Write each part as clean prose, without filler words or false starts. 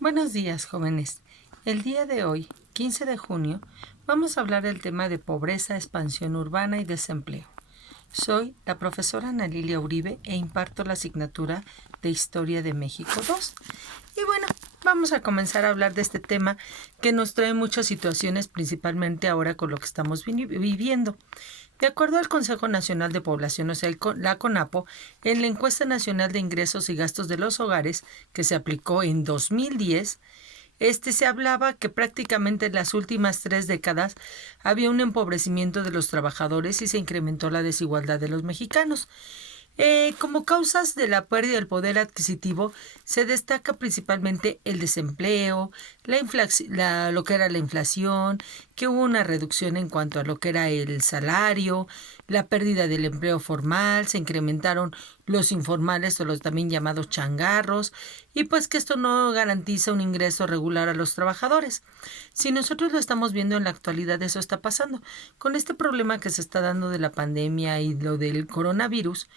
Buenos días, jóvenes. El día de hoy, 15 de junio, vamos a hablar del tema de pobreza, expansión urbana y desempleo. Soy la profesora Ana Lilia Uribe e imparto la asignatura de Historia de México 2. Y bueno, vamos a comenzar a hablar de este tema que nos trae muchas situaciones, principalmente ahora con lo que estamos viviendo. De acuerdo al Consejo Nacional de Población, o sea, la CONAPO, en la encuesta nacional de ingresos y gastos de los hogares, que se aplicó en 2010, se hablaba que prácticamente en las últimas 3 décadas había un empobrecimiento de los trabajadores y se incrementó la desigualdad de los mexicanos. Como causas de la pérdida del poder adquisitivo se destaca principalmente el desempleo, lo que era la inflación, que hubo una reducción en cuanto a lo que era el salario, la pérdida del empleo formal, se incrementaron los informales o los también llamados changarros, y pues que esto no garantiza un ingreso regular a los trabajadores. Si nosotros lo estamos viendo en la actualidad, eso está pasando. Con este problema que se está dando de la pandemia y lo del coronavirus,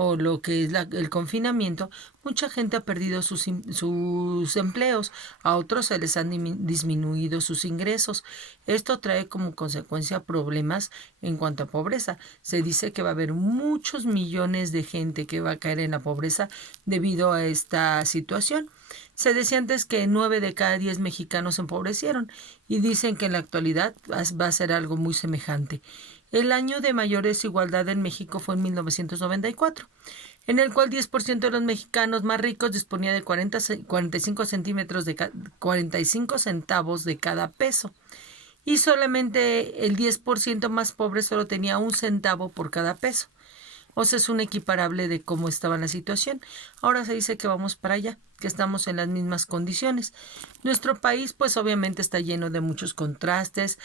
o lo que es el confinamiento, mucha gente ha perdido sus empleos, a otros se les han disminuido sus ingresos. Esto trae como consecuencia problemas en cuanto a pobreza. Se dice que va a haber muchos millones de gente que va a caer en la pobreza debido a esta situación. Se decía antes que 9 de cada 10 mexicanos se empobrecieron y dicen que en la actualidad va a ser algo muy semejante. El año de mayor desigualdad en México fue en 1994, en el cual 10% de los mexicanos más ricos disponía de 45 45 centavos de cada peso, y solamente el 10% más pobre solo tenía 1 centavo por cada peso. O sea, es un equiparable de cómo estaba la situación. Ahora se dice que vamos para allá, que estamos en las mismas condiciones. Nuestro país, pues obviamente está lleno de muchos contrastes.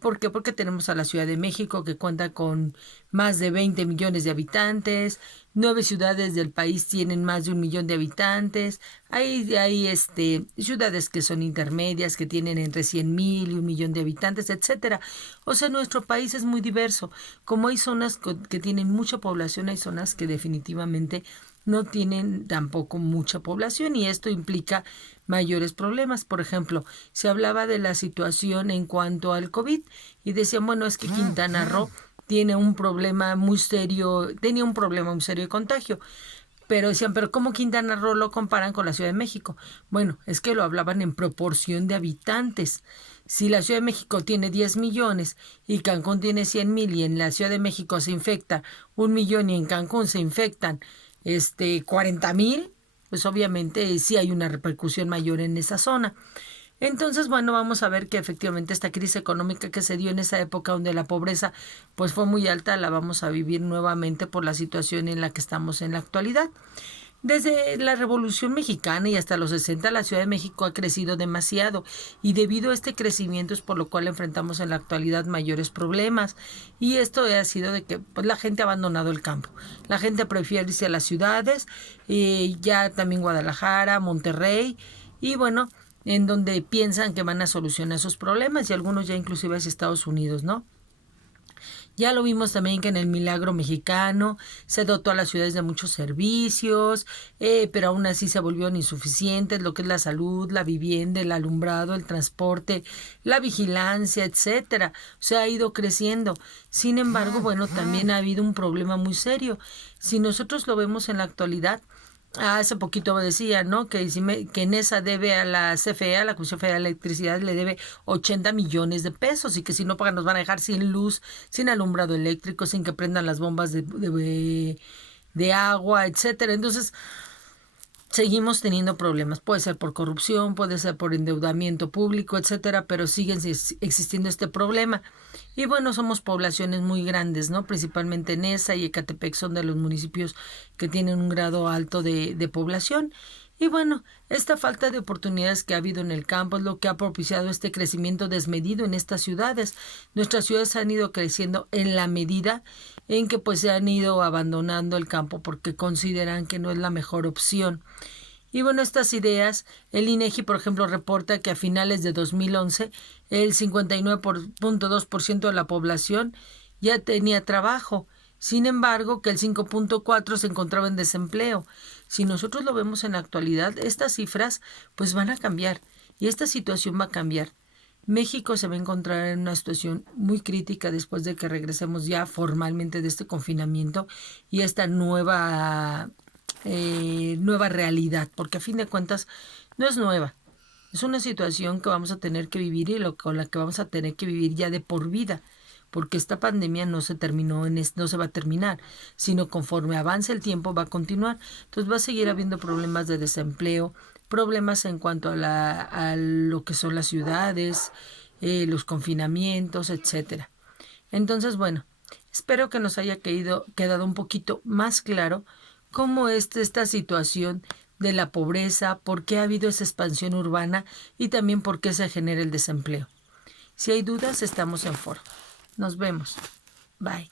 ¿Por qué? Porque tenemos a la Ciudad de México, que cuenta con más de 20 millones de habitantes. 9 ciudades del país tienen más de 1 millón de habitantes. Hay ciudades que son intermedias, que tienen entre 100,000 y 1 millón de habitantes, etcétera. O sea, nuestro país es muy diverso. Como hay zonas que tienen mucha población, hay zonas que definitivamente no tienen tampoco mucha población, y esto implica mayores problemas. Por ejemplo, se hablaba de la situación en cuanto al COVID y decían, bueno, es que Quintana Roo tiene un problema muy serio, tenía un problema muy serio de contagio. Pero decían, pero ¿cómo Quintana Roo lo comparan con la Ciudad de México? Bueno, es que lo hablaban en proporción de habitantes. Si la Ciudad de México tiene 10 millones y Cancún tiene 100,000, y en la Ciudad de México se infecta 1 millón y en Cancún se infectan 40,000, pues obviamente sí hay una repercusión mayor en esa zona. Entonces, bueno, vamos a ver que efectivamente esta crisis económica que se dio en esa época donde la pobreza pues fue muy alta, la vamos a vivir nuevamente por la situación en la que estamos en la actualidad. Desde la Revolución Mexicana y hasta los 60, la Ciudad de México ha crecido demasiado, y debido a este crecimiento es por lo cual enfrentamos en la actualidad mayores problemas, y esto ha sido de que pues, la gente ha abandonado el campo. La gente prefiere irse a las ciudades, ya también Guadalajara, Monterrey, y bueno, en donde piensan que van a solucionar sus problemas, y algunos ya inclusive hacia Estados Unidos, ¿no? Ya lo vimos también que en el Milagro Mexicano se dotó a las ciudades de muchos servicios, pero aún así se volvieron insuficientes, lo que es la salud, la vivienda, el alumbrado, el transporte, la vigilancia, etcétera. O sea, ha ido creciendo. Sin embargo, bueno, también ha habido un problema muy serio. Si nosotros lo vemos en la actualidad, hace poquito decía, ¿no? Que en esa debe a la CFE, a la Comisión Federal de Electricidad, le debe 80 millones de pesos, y que si no pagan nos van a dejar sin luz, sin alumbrado eléctrico, sin que prendan las bombas de agua, etcétera. Entonces, seguimos teniendo problemas. Puede ser por corrupción, puede ser por endeudamiento público, etcétera, pero siguen existiendo este problema. Y bueno, somos poblaciones muy grandes, ¿no? Principalmente Nesa y Ecatepec son de los municipios que tienen un grado alto de población. Y bueno, esta falta de oportunidades que ha habido en el campo es lo que ha propiciado este crecimiento desmedido en estas ciudades. Nuestras ciudades han ido creciendo en la medida en que pues se han ido abandonando el campo porque consideran que no es la mejor opción. Y bueno, estas ideas, el INEGI, por ejemplo, reporta que a finales de 2011 el 59.2% de la población ya tenía trabajo. Sin embargo, que el 5.4% se encontraba en desempleo. Si nosotros lo vemos en la actualidad, estas cifras pues van a cambiar y esta situación va a cambiar. México se va a encontrar en una situación muy crítica después de que regresemos ya formalmente de este confinamiento y esta nueva realidad, porque a fin de cuentas no es nueva. Es una situación que vamos a tener que vivir y con la que vamos a tener que vivir ya de por vida, porque esta pandemia no se terminó, no se va a terminar, sino conforme avance el tiempo va a continuar. Entonces va a seguir habiendo problemas de desempleo, problemas en cuanto a lo que son las ciudades, los confinamientos, etcétera. Entonces, bueno, espero que nos haya quedado un poquito más claro cómo es esta situación de la pobreza, por qué ha habido esa expansión urbana y también por qué se genera el desempleo. Si hay dudas, estamos en foro. Nos vemos. Bye.